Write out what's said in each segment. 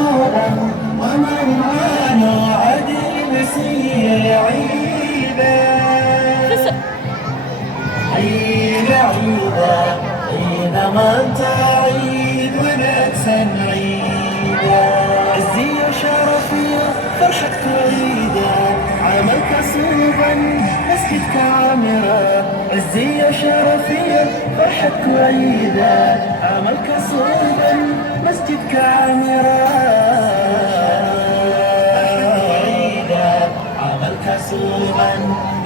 سوءا ومن عاد المسير عيدا عيد عيدا عيد ما انت عيد ونكسا عيدا عزي شرفي فرحتك عيدا عملك صوبا مسجدك عامرة عزي شرفي فرحتك عيدا عملك صوبا مسجدك عامرة كسوبا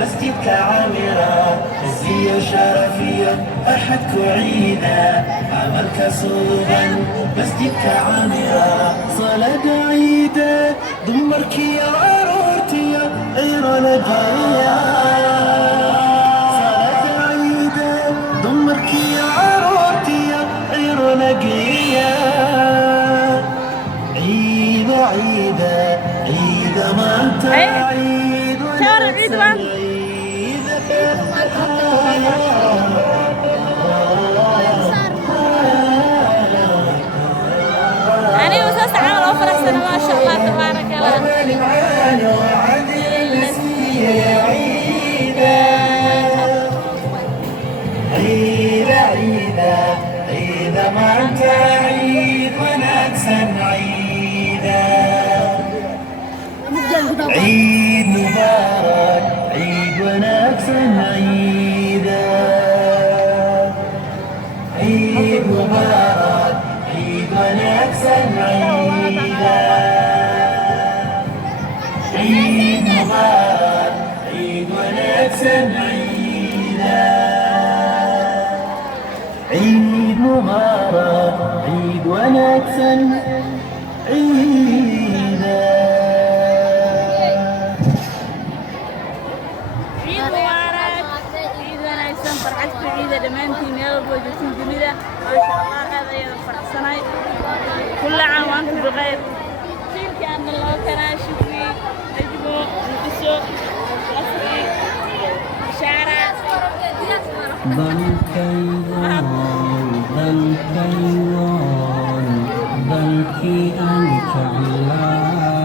مسجدك عامرة عزية شرفية فرحتك عيدا عمل كسوبا مسجدك عامرة صلاة عيدا ضمرك يا عرورتي يا غير لديا صلاة عيدا ضمرك يا عرورتي يا غير لقيا عيدا عيدا عيدا ما انت عيد شهر العيد الآن. أنا وساس عامل أوفر أحسن ما شاء الله تبارك الله. عيدا عيدا عيدا ما أنت عيد ونكسا عيدا عيد مبارك عيد ونكسا عيدا عيد مبارك عيد ونكسا عيدا عيد مبارك عيد ونكسا عيدا عيد مبارك عيد ونكسا عيدا فرحتك عيدة دمانتي ميل بوجتين جميلة ما شاء الله هذا يفرح سناي كل عام وأنتم بخير خير كأن الله كان شوفي نجمو نقصو أصلي إشارة بلكي أنت علام